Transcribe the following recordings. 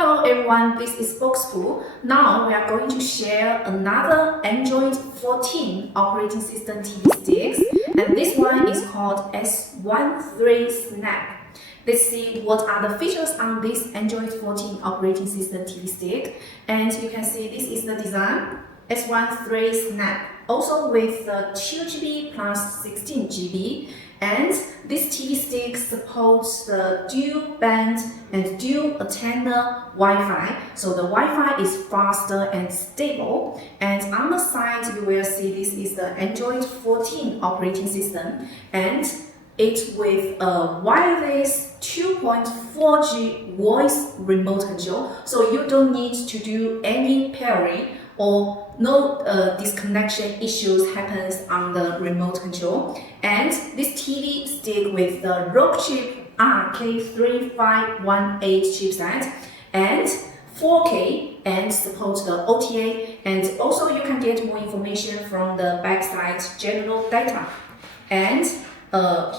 Hello everyone, this is Boxpool. Now we are going to share another Android 14 operating system TV sticks, and this one is called S13 Snap. Let's see what are the features on this Android 14 operating system TV stick. And you can see this is the design, S13 Snap, also with 2GB plus 16GB. And this TV stick supports the dual band and dual antenna Wi-Fi. So the Wi-Fi is faster and stable. And on the side, you will see this is the Android 14 operating system. And it's with a wireless 2.4G voice remote control. So you don't need to do any pairing or no disconnection issues happens on the remote control. And this TV stick with the Rockchip RK3518 chipset and 4K and supports the OTA, and also you can get more information from the backside general data. And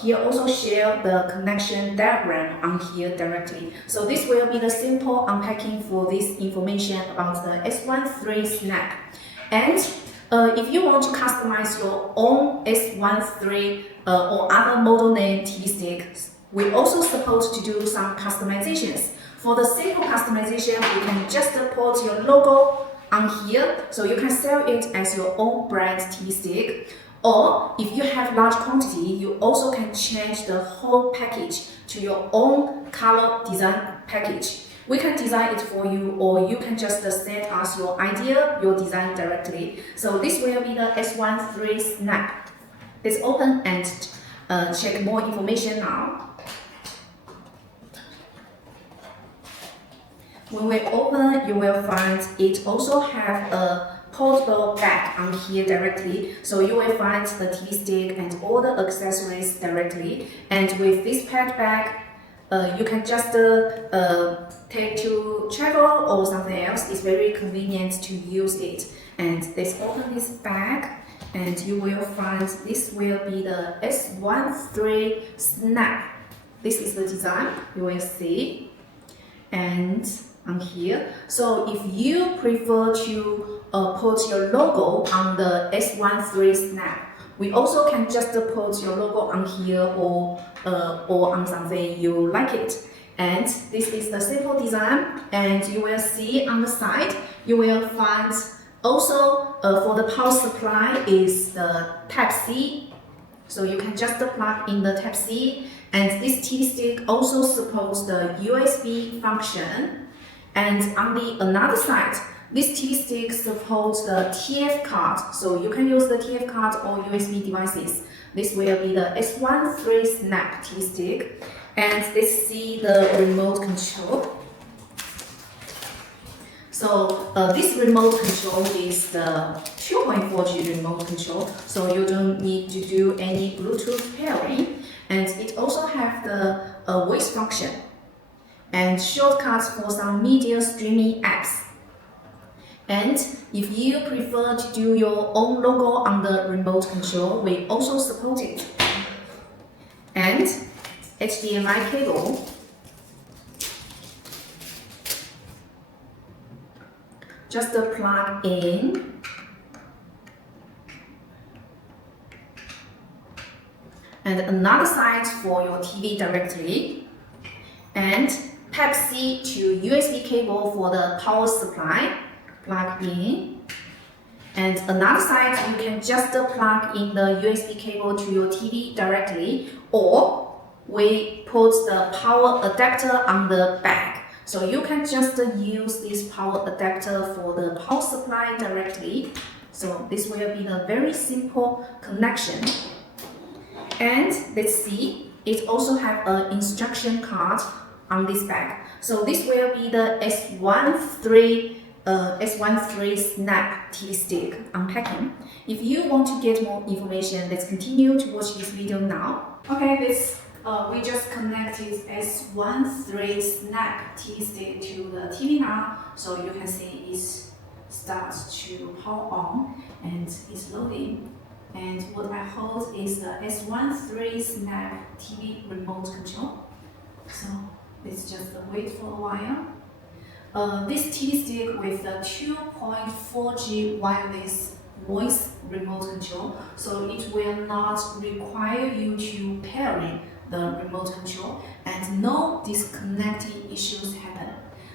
here also share the connection diagram on here directly. So this will be the simple unpacking for this information about the S13 Snap. And if you want to customize your own S13 or other model name TV sticks, we also supposed to do some customizations. For the simple customization, you can just put your logo on here, so you can sell it as your own brand TV stick. Or if you have large quantity, you also can change the whole package to your own color design package. We can design it for you, or you can just send us your idea, your design directly. So this will be the S13 Snap. Let's open and check more information now. When we open, you will find it also have a portable bag on here directly, so you will find the TV stick and all the accessories directly. And with this pad bag, you can just take to travel or something else. It's very convenient to use it. And let's open this bag, and you will find this will be the S13 Snap. This is the design you will see, and on here. So if you prefer to put your logo on the S13 Snap, we also can just put your logo on here or on something you like it. And this is the simple design, and you will see on the side, you will find also for the power supply is the Type-C. So you can just plug in the Type-C, and this TV stick also supports the USB function. And on the another side, this TV stick supports the TF card, so you can use the TF card or USB devices. This will be the S13 Snap TV stick. And let's see the remote control. So this remote control is the 2.4G remote control, so you don't need to do any Bluetooth pairing. And it also has the voice function and shortcuts for some media streaming apps. And if you prefer to do your own logo on the remote control, we also support it. And HDMI cable. Just plug in. And another side for your TV directly. And Type-C to USB cable for the power supply, plug in. And another side, you can just plug in the USB cable to your TV directly, or we put the power adapter on the back. So you can just use this power adapter for the power supply directly. So this will be the very simple connection. And let's see, it also have an instruction card on this bag. So this will be the S13 Snap TV stick unpacking. If you want to get more information, let's continue to watch this video now. Okay, we just connected S13 Snap TV stick to the TV now. So you can see it starts to power on and it's loading. And what I hold is the S13 Snap TV remote control. So let's just wait for a while. This TV stick with the 2.4G wireless voice remote control, so it will not require you to pairing the remote control and no disconnecting issues happen.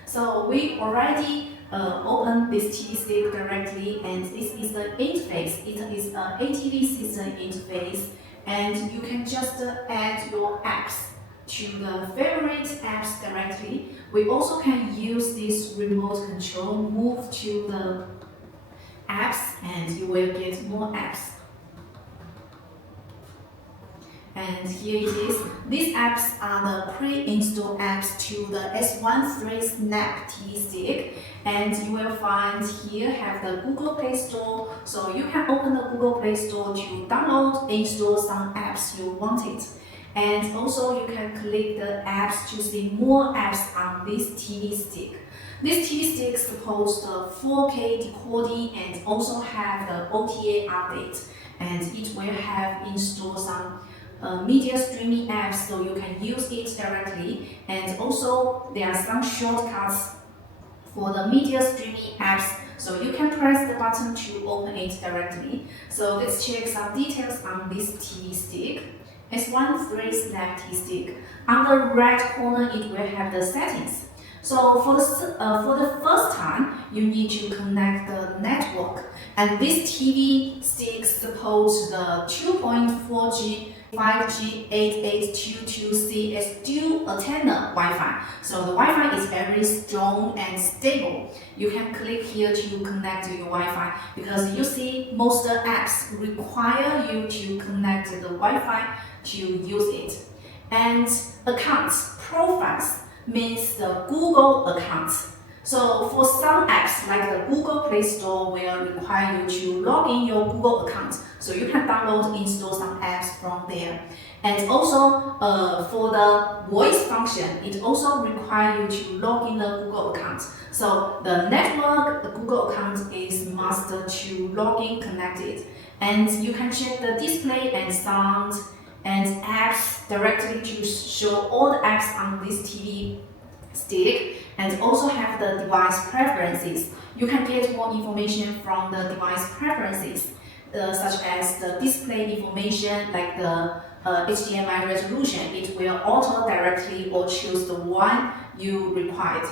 So we already open this TV stick directly, and this is the interface. It is an ATV system interface, and you can just add your apps to the favorite apps directly. We also can use this remote control, move to the apps, and you will get more apps. And here it is. These apps are the pre-installed apps to the S13 Snap TV stick, and you will find here have the Google Play Store. So you can open the Google Play Store to download, install some apps you wanted. And also you can click the apps to see more apps on this TV stick. This TV stick supports the 4K decoding and also have the OTA update. And it will have installed some media streaming apps, so you can use it directly. And also there are some shortcuts for the media streaming apps, so you can press the button to open it directly. So let's check some details on this TV stick. S13 Snap TV stick. On the right corner, it will have the settings. So for the first time, you need to connect the network, and this TV stick supports the 2.4G 5G 8822CS dual antenna Wi-Fi. So the Wi-Fi is very strong and stable. You can click here to connect your Wi-Fi, because you see most apps require you to connect the Wi-Fi to use it. And accounts, profiles, means the Google account. So for some apps like the Google Play Store will require you to log in your Google account. So you can download and install some apps from there. And also for the voice function, it also requires you to log in the Google account. So the network, the Google account is must to log in connected. And you can check the display and sound and apps directly to show all the apps on this TV stick, and also have the device preferences. You can get more information from the device preferences, such as the display information, like the HDMI resolution. It will auto directly or choose the one you required.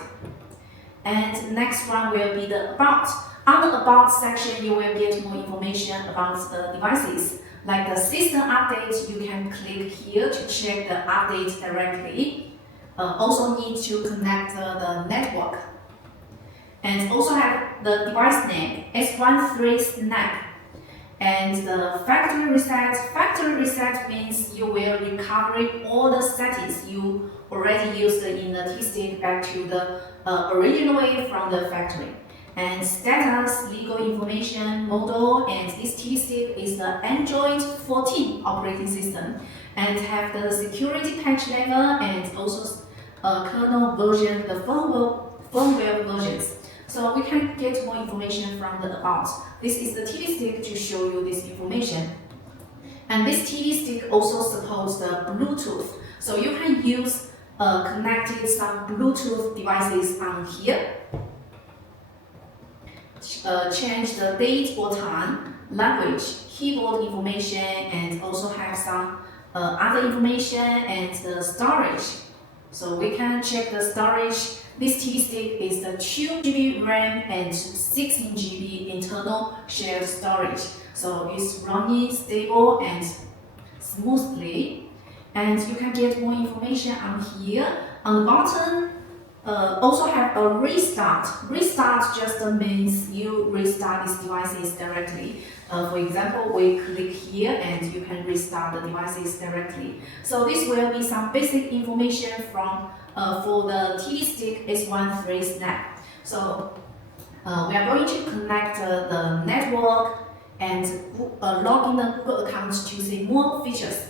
And next one will be the About. On the About section, you will get more information about the devices. Like the system update, you can click here to check the update directly. Also need to connect the network. And also have the device name, S13 Snap. And the factory reset. Factory reset means you will recover all the settings you already used in the T-stick back to the original way from the factory. And status, legal information, model, and this T-stick is the Android 14 operating system, and have the security patch level and also kernel version, the firmware versions. So we can get more information from the About. This is the TV stick to show you this information. And this TV stick also supports the Bluetooth. So you can use connected some Bluetooth devices on here. Change the date or time, language, keyboard information, and also have some other information and the storage. So we can check the storage. This TV stick is the 2GB RAM and 16GB internal shared storage. So it's running stable and smoothly. And you can get more information on here. On the bottom, also have a restart. Restart just means you restart these devices directly. For example, we click here and you can restart the devices directly. So this will be some basic information from for the TV stick S13 Snap. So we are going to connect the network and log in the Google account to see more features.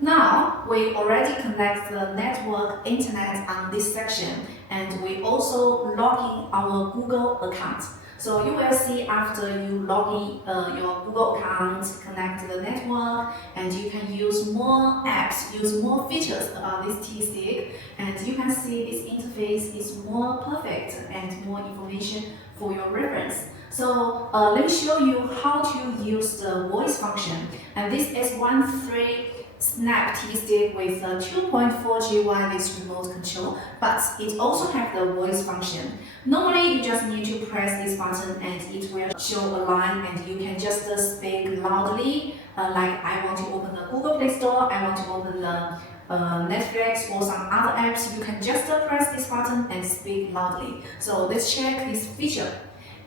Now, we already connect the network internet on this section, and we also log in our Google account. So you will see after you log in your Google account, connect to the network, and you can use more apps, use more features about this TV stick, and you can see this interface is more perfect and more information for your reference. So let me show you how to use the voice function. And this S13 Snap TV stick with a 2.4G wireless remote control, but it also has the voice function. Normally, you just need to press this button and it will show a line, and you can just speak loudly, like I want to open the Google Play Store, I want to open the Netflix or some other apps. You can just press this button and speak loudly. So let's check this feature.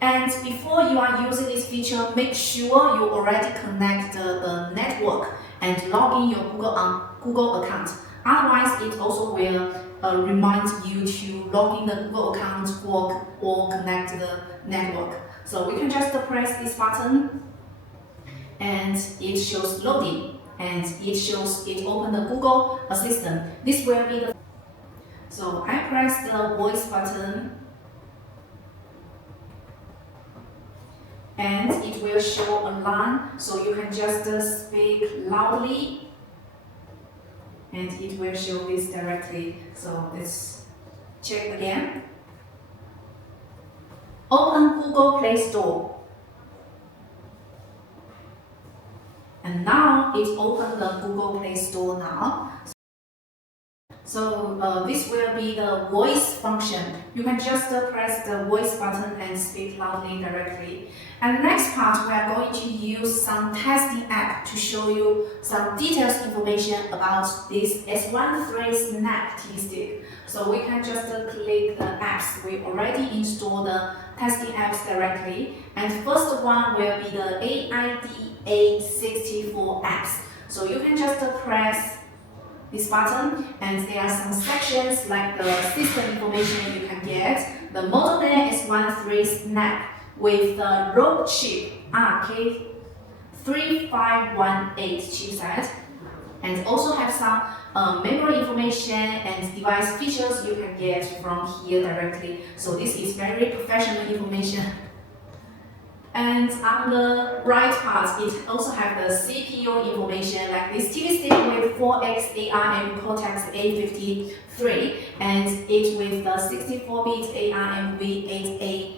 And before you are using this feature, make sure you already connect the network and log in your Google account. Otherwise, it also will remind you to log in the Google account or connect the network. So we can just press this button and it shows loading, and it open the Google Assistant. This will be the. So I press the voice button, and it will show a line, so you can just speak loudly, and it will show this directly. So let's check again. Open Google Play Store. And now it opened the Google Play Store now. So this will be the voice function. You can just press the voice button and speak loudly directly. And next part, we are going to use some testing app to show you some details information about this S13 Snap TV stick. So we can just click the apps. We already installed the testing apps directly. And first one will be the Aliexpress apps. So you can just press this button, and there are some sections like the system information you can get. The model name is S13 Snap with the Rockchip RK3518 chipset, and also have some memory information and device features you can get from here directly. So this is very professional information. And on the right part, it also has the CPU information, like this TV stick with 4X ARM Cortex A53, and it with the 64-bit ARM V8A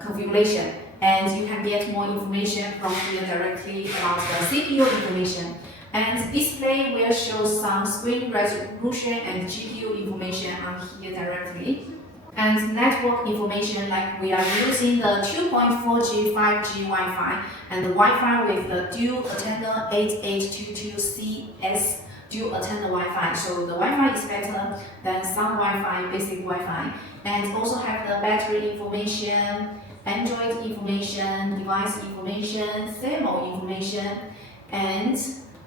configuration. And you can get more information from here directly about the CPU information. And display will show some screen resolution and GPU information on here directly. And network information, like we are using the 2.4G 5G Wi-Fi and the Wi-Fi with the dual antenna 8822CS dual antenna Wi-Fi. So the Wi-Fi is better than some Wi-Fi, basic Wi-Fi. And also have the battery information, Android information, device information, thermal information, and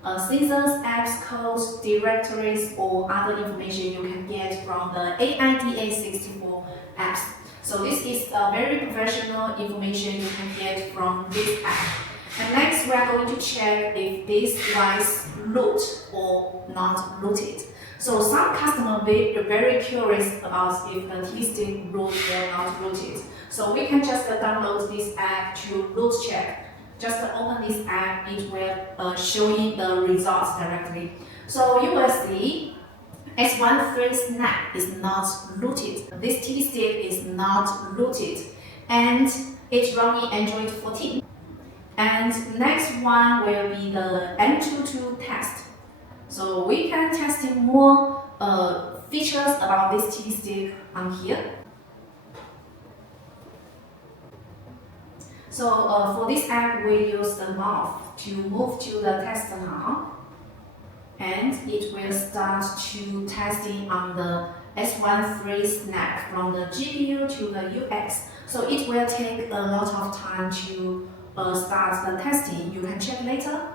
sensors, apps, codes, directories, or other information you can get from the AIDA64 apps. So this is very professional information you can get from this app. And next, we are going to check if this device root or not rooted. So some customers are very curious about if the TV stick root or not rooted. So we can just download this app to root check. Just open this app, it will show you the results directly. So you will see S13 Snap is not rooted. This TV stick is not rooted, and it's running Android 14. And next one will be the M22 test. So we can test more features about this TV stick on here. So for this app, we use the mouse to move to the test now, and it will start to testing on the S13 Snap from the GPU to the UX. So it will take a lot of time to start the testing. You can check later.